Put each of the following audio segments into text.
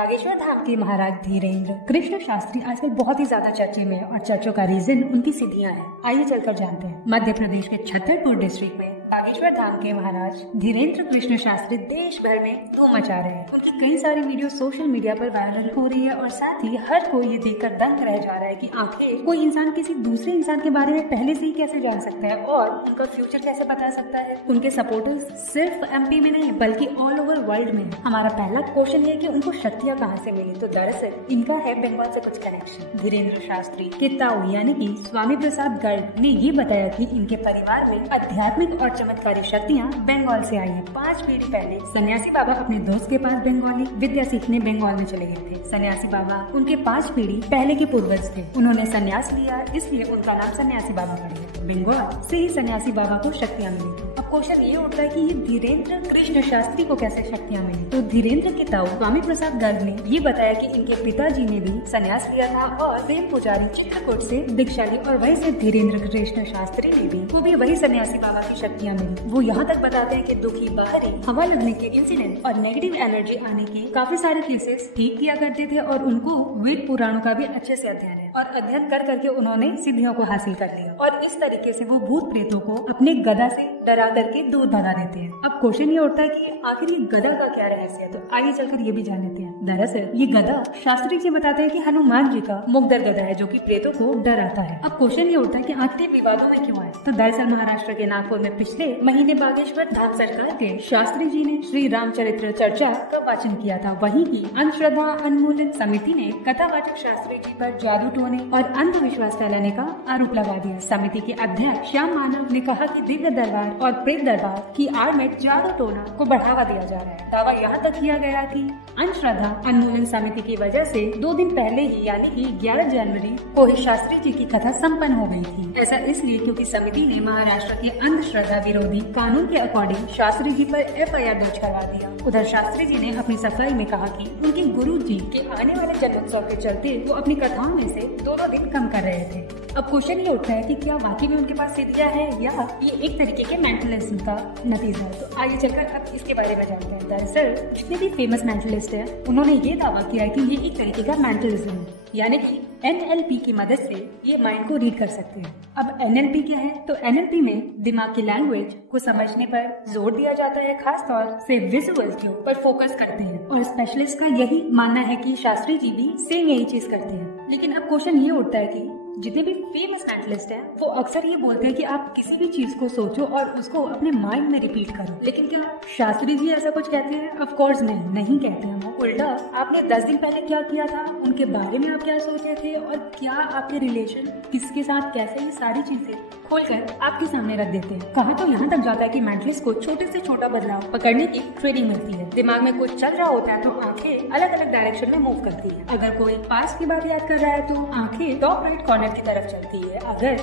बागेश्वर धाम के महाराज धीरेन्द्र कृष्ण शास्त्री आजकल बहुत ही ज्यादा चर्चे में और चर्चों का रीजन उनकी सिद्धियां हैं। आइए चलकर जानते हैं। मध्य प्रदेश के छतरपुर डिस्ट्रिक्ट में बागेश्वर धाम के महाराज धीरेन्द्र कृष्ण शास्त्री देश भर में धूम मचा रहे हैं। उनकी कई सारी वीडियो सोशल मीडिया पर वायरल हो रही है और साथ ही हर कोई ये देखकर दंग रह जा रहा है कि आखिर कोई इंसान किसी दूसरे इंसान के बारे में पहले से ही कैसे जान सकता है और उनका फ्यूचर कैसे बता सकता है। उनके सपोर्टर्स सिर्फ एमपी में नहीं बल्कि ऑल ओवर वर्ल्ड में। हमारा पहला क्वेश्चन है कि उनको शक्तियाँ कहाँ से मिली, तो दरअसल इनका है बंगाल से कुछ कनेक्शन। धीरेन्द्र शास्त्री के ताऊ यानी कि स्वामी प्रसाद गर्ग ने ये बताया कि इनके परिवार में आध्यात्मिक और चमत्कारी शक्तियाँ बंगाल से आई है। 5 पीढ़ी पहले सन्यासी बाबा अपने दोस्त के पास बंगाली विद्या सीखने बंगाल में चले गए थे। सन्यासी बाबा उनके 5 पीढ़ी पहले के पूर्वज थे। उन्होंने सन्यास लिया, इसलिए उनका नाम सन्यासी बाबा पड़ गया। बंगाल से ही सन्यासी बाबा को शक्तियाँ मिली थी। अब क्वेश्चन ये उठता है कि ये धीरेन्द्र कृष्ण शास्त्री को कैसे शक्तियाँ मिली। तो धीरेन्द्र के ताऊ स्वामी प्रसाद गर्ग ने ये बताया कि इनके पिताजी ने भी सन्यास लिया था और प्रेम पुजारी चित्रकूट से दीक्षा ली और वहीं से धीरेन्द्र कृष्ण शास्त्री ने भी वही सन्यासी बाबा की शक्तियाँ मिली। वो यहाँ तक बताते हैं कि दुखी बाहरी हवा लगने के इंसिडेंट और नेगेटिव एनर्जी आने के काफी सारे केसेस ठीक किया करते थे और उनको वेद पुराणों का भी अच्छे से अध्ययन है और अध्ययन कर करके उन्होंने सिद्धियों को हासिल कर लिया और इस तरीके से वो भूत प्रेतों को अपने गदा से डरा करके दूर भगा देते हैं। अब क्वेश्चन ये उठता है कि आखिर ये गदा का क्या रहस्य है, तो आइए चलकर ये भी जान लेते हैं। दरअसल ये गदा शास्त्री जी बताते हैं कि हनुमान जी का मुग्धर गदा है जो कि प्रेतों को डराता है। अब क्वेश्चन ये उठता है कि आखिर विवादों में क्यों आए, तो दरअसल महाराष्ट्र के नागपुर में पिछले महीने बागेश्वर धाम सरकार के शास्त्री जी ने श्री रामचरित्र चर्चा का वाचन किया था। वहीं की अंधश्रद्धा उन्मूलन समिति ने कथावाचक शास्त्री जी पर जादू टोने और अंधविश्वास फैलाने का आरोप लगा दिया। समिति के अध्यक्ष श्याम मानव ने कहा कि दिव्य दरबार और प्रेत दरबार की आड़ में जादू टोना को बढ़ावा दिया जा रहा है। दावा यहाँ तक किया गया कि अंधश्रद्धा उन्मूलन समिति की वजह से 2 दिन पहले ही यानी कि 11 जनवरी को ही शास्त्री जी की कथा संपन्न हो गई थी। ऐसा इसलिए क्योंकि समिति ने महाराष्ट्र के अंधश्रद्धा विरोधी कानून के अकॉर्डिंग शास्त्री जी पर FIR दर्ज करवा दिया। उधर शास्त्री जी ने अपनी सफाई में कहा कि उनके गुरु जी के आने वाले जन्मोत्सव के चलते वो अपनी कथाओं में से 2 दिन कम कर रहे थे। अब क्वेश्चन ये उठता है कि क्या वाकई में उनके पास सिद्धियां है या ये एक तरीके के मेंटलिज्म का नतीजा है। तो आइए चलकर अब इसके बारे में जानते हैं। दरअसल जितने भी फेमस मेंटलिस्ट हैं उन्होंने ये दावा किया है कि ये एक तरीके का मेंटलिज्म है, यानी कि NLP की मदद से ये माइंड को रीड कर सकते हैं। अब NLP क्या है, तो NLP में दिमाग की लैंग्वेज को समझने पर जोर दिया जाता है, खास तौर से विजुअल्स के ऊपर फोकस करते हैं और स्पेशलिस्ट का यही मानना है कि शास्त्री जी भी सेम यही चीज करते हैं। लेकिन अब क्वेश्चन ये उठता है कि जितने भी फेमस मेंटलिस्ट हैं वो अक्सर ये बोलते हैं कि आप किसी भी चीज को सोचो और उसको अपने माइंड में रिपीट करो, लेकिन क्या शास्त्री जी ऐसा कुछ कहते हैं? ऑफ कोर्स नहीं कहते हैं। वो उल्टा आपने 10 दिन पहले क्या किया था, उनके बारे में आप क्या सोचे थे और क्या आपके रिलेशन किसके साथ कैसे, ये सारी चीजें खोलकर आपके सामने रख देते हैं। कहा तो यहाँ तक जाता है कि मेंटलिस्ट को छोटे से छोटा बदलाव पकड़ने की ट्रेनिंग मिलती है। दिमाग में कुछ चल रहा होता है तो आंखें अलग अलग डायरेक्शन में मूव करती है। अगर कोई पास्ट की बात याद कर रहा है तो आंखें टॉप राइट कॉर्नर की तरफ चलती है।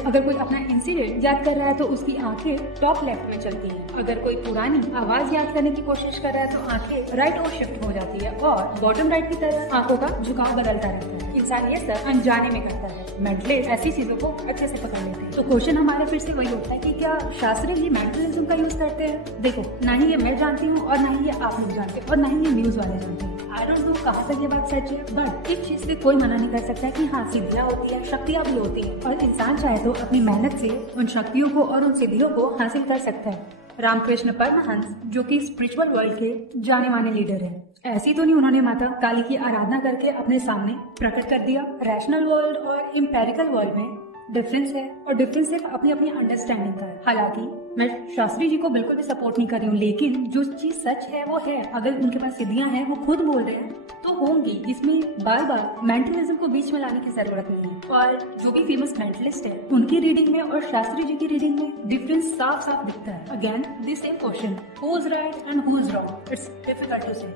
अगर कोई अपना इंसिडेंट याद कर रहा है तो उसकी आंखें टॉप लेफ्ट में चलती है। अगर कोई पुरानी आवाज याद करने की कोशिश कर रहा है तो आंखें राइट और शिफ्ट हो जाती है और बॉटम राइट की तरफ आंखों का झुकाव बदलता रहता है। इंसान ये सब अनजाने में करता है। मेंटलिस्ट ऐसी चीजों को अच्छे से पकड़ लेते हैं। तो क्वेश्चन हमारे फिर से वही होता है कि क्या शास्त्री जी मेंटलिज्म का यूज करते हैं? देखो, ना ही ये मैं जानती हूँ और ना ही ये आप लोग जानते और ना ही ये न्यूज वाले जानते हैं। आई डोंट नो कहाँ तक ये बात सच है, बट इस चीज से कोई मना नहीं कर सकता कि हाँ सिद्धियाँ होती है, शक्तियाँ भी होती है और इंसान चाहे तो अपनी मेहनत से उन शक्तियों को और उन सिद्धियों को हासिल कर सकता है। रामकृष्ण परमहंस जो कि स्पिरिचुअल वर्ल्ड के जाने माने लीडर हैं, ऐसी तो नहीं उन्होंने माता काली की आराधना करके अपने सामने प्रकट कर दिया। रैशनल वर्ल्ड और इम्पेरिकल वर्ल्ड में डिफरेंस है और डिफरेंस सिर्फ अपनी अपनी अंडरस्टैंडिंग का है। हालांकि मैं शास्त्री जी को बिल्कुल भी सपोर्ट नहीं कर रही हूँ, लेकिन जो चीज सच है वो है। अगर उनके पास सिद्धियां हैं, वो खुद बोल रहे हैं, तो होंगी। इसमें बार बार मेंटलिज्म को बीच में लाने की जरूरत नहीं है। और जो भी फेमस मेंटलिस्ट है उनकी रीडिंग में और शास्त्री जी की रीडिंग में डिफरेंस साफ साफ दिखता है। Again this same question, who is right and who is wrong, it's difficult to से।